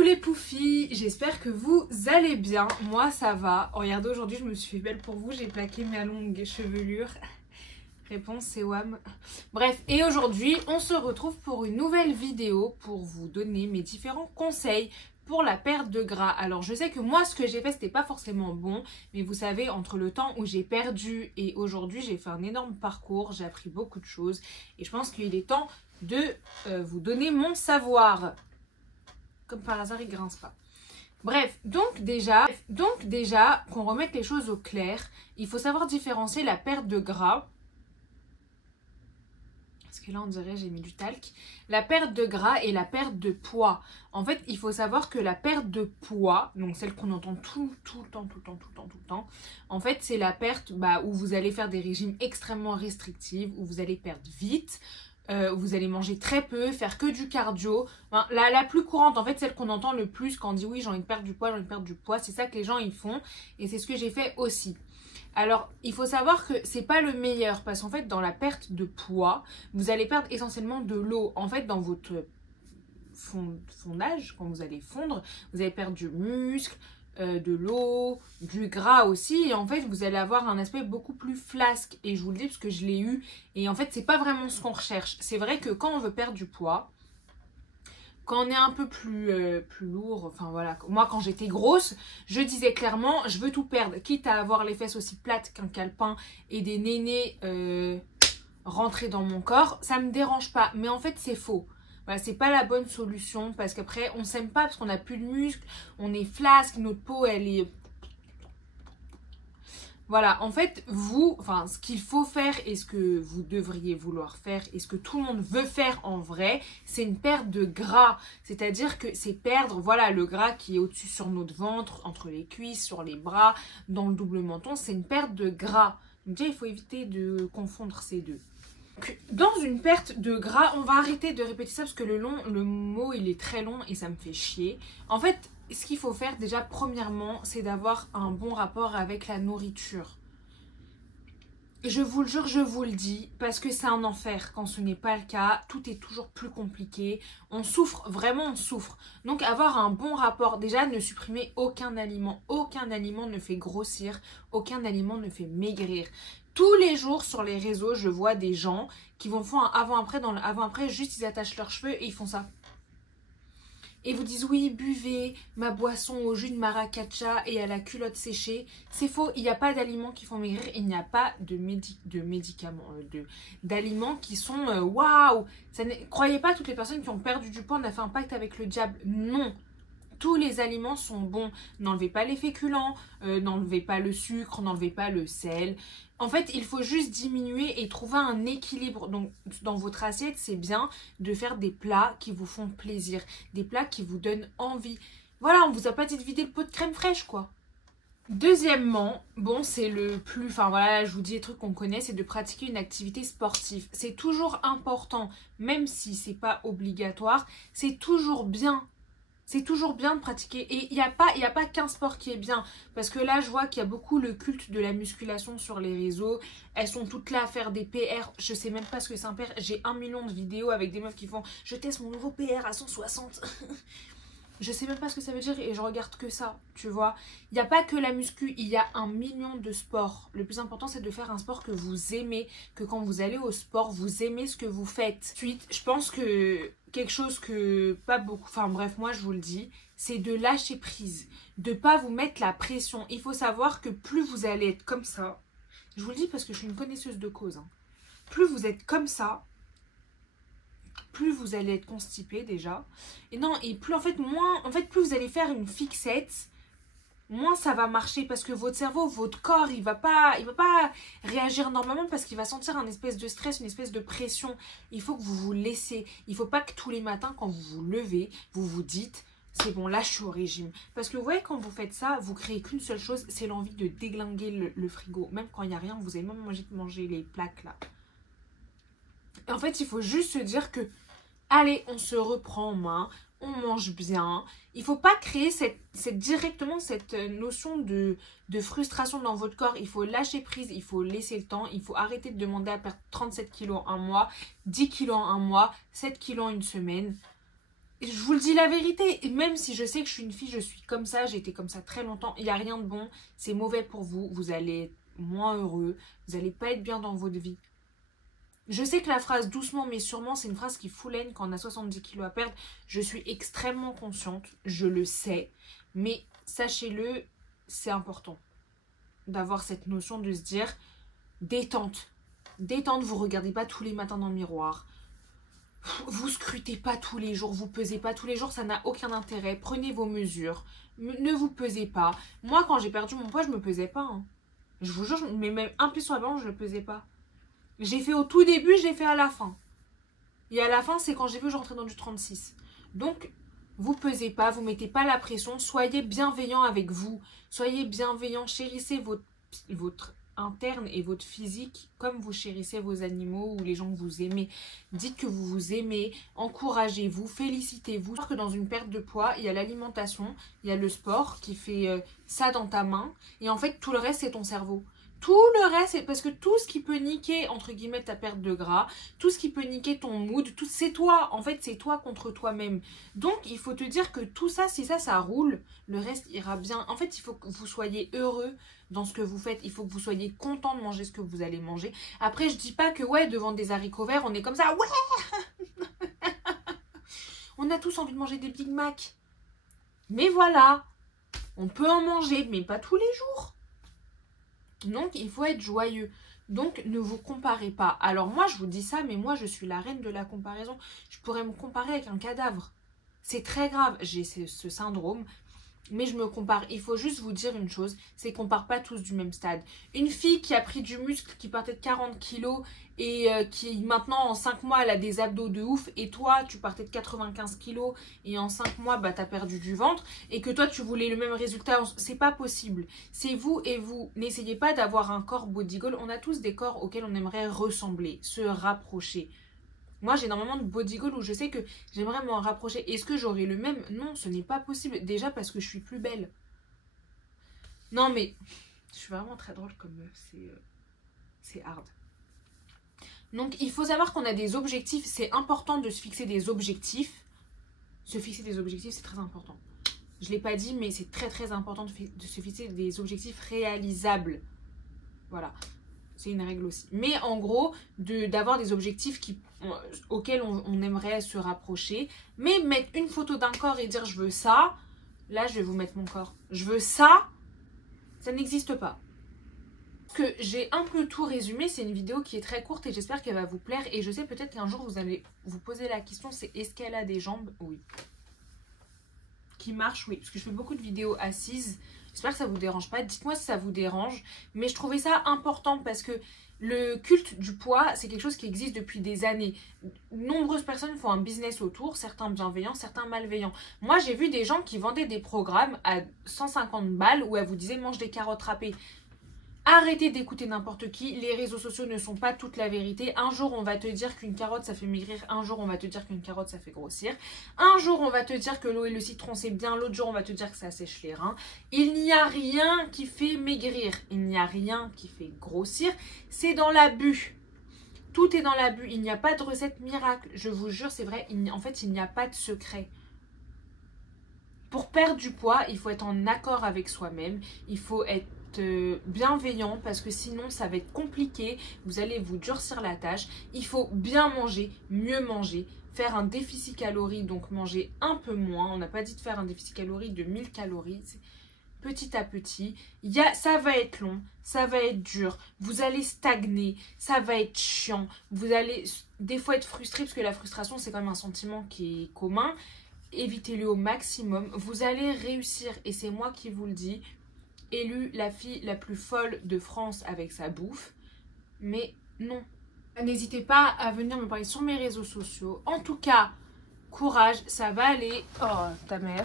Coucou les poufis, j'espère que vous allez bien. Moi ça va. Regardez, aujourd'hui je me suis fait belle pour vous, j'ai plaqué ma longue chevelure. Réponse c'est WAM. Bref, et aujourd'hui on se retrouve pour une nouvelle vidéo pour vous donner mes différents conseils pour la perte de gras. Alors je sais que moi ce que j'ai fait c'était pas forcément bon, mais vous savez, entre le temps où j'ai perdu et aujourd'hui j'ai fait un énorme parcours, j'ai appris beaucoup de choses et je pense qu'il est temps de vous donner mon savoir. Comme par hasard, il grince pas. Bref, donc déjà, qu'on remette les choses au clair, il faut savoir différencier la perte de gras. Parce que là, on dirait j'ai mis du talc. La perte de gras et la perte de poids. En fait, il faut savoir que la perte de poids, donc celle qu'on entend tout le temps, en fait, c'est la perte où vous allez faire des régimes extrêmement restrictifs, où vous allez perdre vite, vous allez manger très peu, faire que du cardio. Enfin, la plus courante, en fait, celle qu'on entend le plus quand on dit oui, j'ai envie de perdre du poids, c'est ça que les gens ils font. Et c'est ce que j'ai fait aussi. Alors, il faut savoir que c'est pas le meilleur parce qu'en fait, dans la perte de poids, vous allez perdre essentiellement de l'eau. En fait, dans votre fondage, quand vous allez fondre, vous allez perdre du muscle, de l'eau, du gras aussi, et en fait vous allez avoir un aspect beaucoup plus flasque, et je vous le dis parce que je l'ai eu, et en fait c'est pas vraiment ce qu'on recherche. C'est vrai que quand on veut perdre du poids, quand on est un peu plus lourd, enfin voilà, moi quand j'étais grosse, je disais clairement je veux tout perdre, quitte à avoir les fesses aussi plates qu'un calepin et des nénés rentrer dans mon corps, ça me dérange pas, mais en fait c'est faux. Voilà, c'est pas la bonne solution parce qu'après on s'aime pas parce qu'on a plus de muscles, on est flasque, notre peau elle est... Voilà, en fait ce qu'il faut faire et ce que vous devriez vouloir faire et ce que tout le monde veut faire en vrai, c'est une perte de gras. C'est-à-dire que c'est perdre, voilà, le gras qui est au-dessus sur notre ventre, entre les cuisses, sur les bras, dans le double menton, c'est une perte de gras. Donc déjà il faut éviter de confondre ces deux. Dans une perte de gras, on va arrêter de répéter ça parce que le mot il est très long et ça me fait chier. En fait, ce qu'il faut faire déjà premièrement, c'est d'avoir un bon rapport avec la nourriture. Je vous le jure, je vous le dis, parce que c'est un enfer quand ce n'est pas le cas. Tout est toujours plus compliqué. On souffre, vraiment on souffre. Donc avoir un bon rapport, déjà ne supprimez aucun aliment. Aucun aliment ne fait grossir, aucun aliment ne fait maigrir. Tous les jours sur les réseaux, je vois des gens qui vont faire un avant-après. Dans le avant-après, juste ils attachent leurs cheveux et ils font ça. Et vous disent oui, buvez ma boisson au jus de maracacha et à la culotte séchée. C'est faux, il n'y a pas d'aliments qui font maigrir, il n'y a pas de médicaments, d'aliments qui sont waouh. Croyez pas toutes les personnes qui ont perdu du poids, on a fait un pacte avec le diable. Non. Tous les aliments sont bons. N'enlevez pas les féculents, n'enlevez pas le sucre, n'enlevez pas le sel. En fait, il faut juste diminuer et trouver un équilibre. Donc, dans votre assiette, c'est bien de faire des plats qui vous font plaisir. Des plats qui vous donnent envie. Voilà, on vous a pas dit de vider le pot de crème fraîche, quoi. Deuxièmement, bon, c'est le plus... Enfin, voilà, je vous dis les trucs qu'on connaît, c'est de pratiquer une activité sportive. C'est toujours important, même si c'est pas obligatoire. C'est toujours bien. C'est toujours bien de pratiquer. Et il n'y a pas qu'un sport qui est bien. Parce que là, je vois qu'il y a beaucoup le culte de la musculation sur les réseaux. Elles sont toutes là à faire des PR. Je sais même pas ce que c'est un PR. J'ai 1 million de vidéos avec des meufs qui font « Je teste mon nouveau PR à 160 ». Je sais même pas ce que ça veut dire et je regarde que ça, tu vois. Il n'y a pas que la muscu, il y a 1 million de sports. Le plus important, c'est de faire un sport que vous aimez, que quand vous allez au sport, vous aimez ce que vous faites. Ensuite, je pense que quelque chose que pas beaucoup, enfin bref, moi je vous le dis, c'est de lâcher prise, de pas vous mettre la pression. Il faut savoir que plus vous allez être comme ça, je vous le dis parce que je suis une connaisseuse de cause, hein. Plus vous êtes comme ça, plus vous allez être constipé déjà. Et non, et plus plus vous allez faire une fixette, moins ça va marcher parce que votre cerveau, votre corps, il va pas réagir normalement parce qu'il va sentir un espèce de stress, une espèce de pression. Il faut que vous vous laissez. Il faut pas que tous les matins, quand vous vous levez, vous vous dites c'est bon, là je suis au régime. Parce que vous voyez, quand vous faites ça, vous créez qu'une seule chose, c'est l'envie de déglinguer le frigo. Même quand il n'y a rien, vous avez même manger les plaques là. En fait, il faut juste se dire que, allez, on se reprend en main, on mange bien. Il ne faut pas créer directement cette notion de frustration dans votre corps. Il faut lâcher prise, il faut laisser le temps. Il faut arrêter de demander à perdre 37 kilos un mois, 10 kilos un mois, 7 kilos en une semaine. je vous le dis la vérité, et même si je sais que je suis une fille, je suis comme ça, j'ai été comme ça très longtemps, il n'y a rien de bon, c'est mauvais pour vous, vous allez être moins heureux, vous n'allez pas être bien dans votre vie. Je sais que la phrase doucement mais sûrement, c'est une phrase qui fout l'aine quand on a 70 kilos à perdre. Je suis extrêmement consciente, je le sais, mais sachez-le, c'est important d'avoir cette notion de se dire détente. Détente, vous ne regardez pas tous les matins dans le miroir. Vous scrutez pas tous les jours, vous pesez pas tous les jours, ça n'a aucun intérêt. Prenez vos mesures, ne vous pesez pas. Moi, quand j'ai perdu mon poids, je me pesais pas. Hein. Je vous jure, mais même un pied sur la balance, je le pesais pas. J'ai fait au tout début, j'ai fait à la fin. Et à la fin, c'est quand j'ai vu que je rentrais dans du 36. Donc, vous pesez pas, vous mettez pas la pression. Soyez bienveillant avec vous. Soyez bienveillant, chérissez votre interne et votre physique comme vous chérissez vos animaux ou les gens que vous aimez. Dites que vous vous aimez, encouragez-vous, félicitez-vous. Parce que dans une perte de poids, il y a l'alimentation, il y a le sport qui fait ça dans ta main. Et en fait, tout le reste, c'est ton cerveau. Tout le reste, c'est parce que tout ce qui peut niquer, entre guillemets, ta perte de gras, tout ce qui peut niquer ton mood, c'est toi. En fait, c'est toi contre toi-même. Donc, il faut te dire que tout ça, si ça roule, le reste ira bien. En fait, il faut que vous soyez heureux dans ce que vous faites. Il faut que vous soyez content de manger ce que vous allez manger. Après, je dis pas que, ouais, devant des haricots verts, on est comme ça, ouais. On a tous envie de manger des Big Mac. Mais voilà, on peut en manger, mais pas tous les jours. Donc, il faut être joyeux. Donc, ne vous comparez pas. Alors, moi, je vous dis ça, mais moi, je suis la reine de la comparaison. Je pourrais me comparer avec un cadavre. C'est très grave. J'ai ce syndrome. Mais je me compare. Il faut juste vous dire une chose, c'est qu'on part pas tous du même stade. Une fille qui a pris du muscle, qui partait de 40 kilos et qui maintenant en 5 mois elle a des abdos de ouf, et toi tu partais de 95 kilos et en 5 mois bah, tu as perdu du ventre, et que toi tu voulais le même résultat, c'est pas possible. C'est vous et vous. N'essayez pas d'avoir un corps body goal. On a tous des corps auxquels on aimerait ressembler, se rapprocher. Moi, j'ai énormément de body goals où je sais que j'aimerais m'en rapprocher. Est-ce que j'aurai le même? Non, ce n'est pas possible. Déjà parce que je suis plus belle. Non, mais je suis vraiment très drôle comme meuf. C'est hard. Donc, il faut savoir qu'on a des objectifs. C'est important de se fixer des objectifs. Se fixer des objectifs, c'est très important. Je ne l'ai pas dit, mais c'est très très important de se fixer des objectifs réalisables. Voilà. C'est une règle aussi. Mais en gros, d'avoir des objectifs auxquels on aimerait se rapprocher. Mais mettre une photo d'un corps et dire je veux ça, là je vais vous mettre mon corps. Je veux ça, ça n'existe pas. Que j'ai un peu tout résumé, c'est une vidéo qui est très courte et j'espère qu'elle va vous plaire. Et je sais peut-être qu'un jour vous allez vous poser la question, c'est est-ce qu'elle a des jambes? Oui. Qui marche? Oui. Parce que je fais beaucoup de vidéos assises. J'espère que ça ne vous dérange pas. Dites-moi si ça vous dérange. Mais je trouvais ça important parce que le culte du poids, c'est quelque chose qui existe depuis des années. Nombreuses personnes font un business autour, certains bienveillants, certains malveillants. Moi, j'ai vu des gens qui vendaient des programmes à 150 balles où elles vous disaient mange des carottes râpées. Arrêtez d'écouter n'importe qui. Les réseaux sociaux ne sont pas toute la vérité. Un jour, on va te dire qu'une carotte, ça fait maigrir. Un jour, on va te dire qu'une carotte, ça fait grossir. Un jour, on va te dire que l'eau et le citron, c'est bien. L'autre jour, on va te dire que ça sèche les reins. Il n'y a rien qui fait maigrir. Il n'y a rien qui fait grossir. C'est dans l'abus. Tout est dans l'abus. Il n'y a pas de recette miracle. Je vous jure, c'est vrai. En fait, il n'y a pas de secret. Pour perdre du poids, il faut être en accord avec soi-même. Il faut être bienveillant parce que sinon ça va être compliqué, vous allez vous durcir la tâche. Il faut bien manger, mieux manger, faire un déficit calories, donc manger un peu moins. On n'a pas dit de faire un déficit calories de 1000 calories, petit à petit. Ça va être long, ça va être dur, vous allez stagner, ça va être chiant, vous allez des fois être frustré parce que la frustration c'est quand même un sentiment qui est commun. Évitez-le au maximum, vous allez réussir et c'est moi qui vous le dis. Élue la fille la plus folle de France avec sa bouffe. Mais non. N'hésitez pas à venir me parler sur mes réseaux sociaux. En tout cas, courage, ça va aller. Oh, ta mère.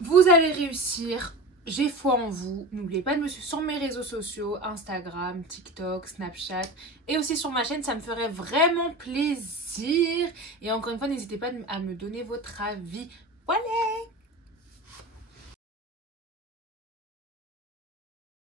Vous allez réussir. J'ai foi en vous. N'oubliez pas de me suivre sur mes réseaux sociaux, Instagram, TikTok, Snapchat. Et aussi sur ma chaîne, ça me ferait vraiment plaisir. Et encore une fois, n'hésitez pas à me donner votre avis. Voilà.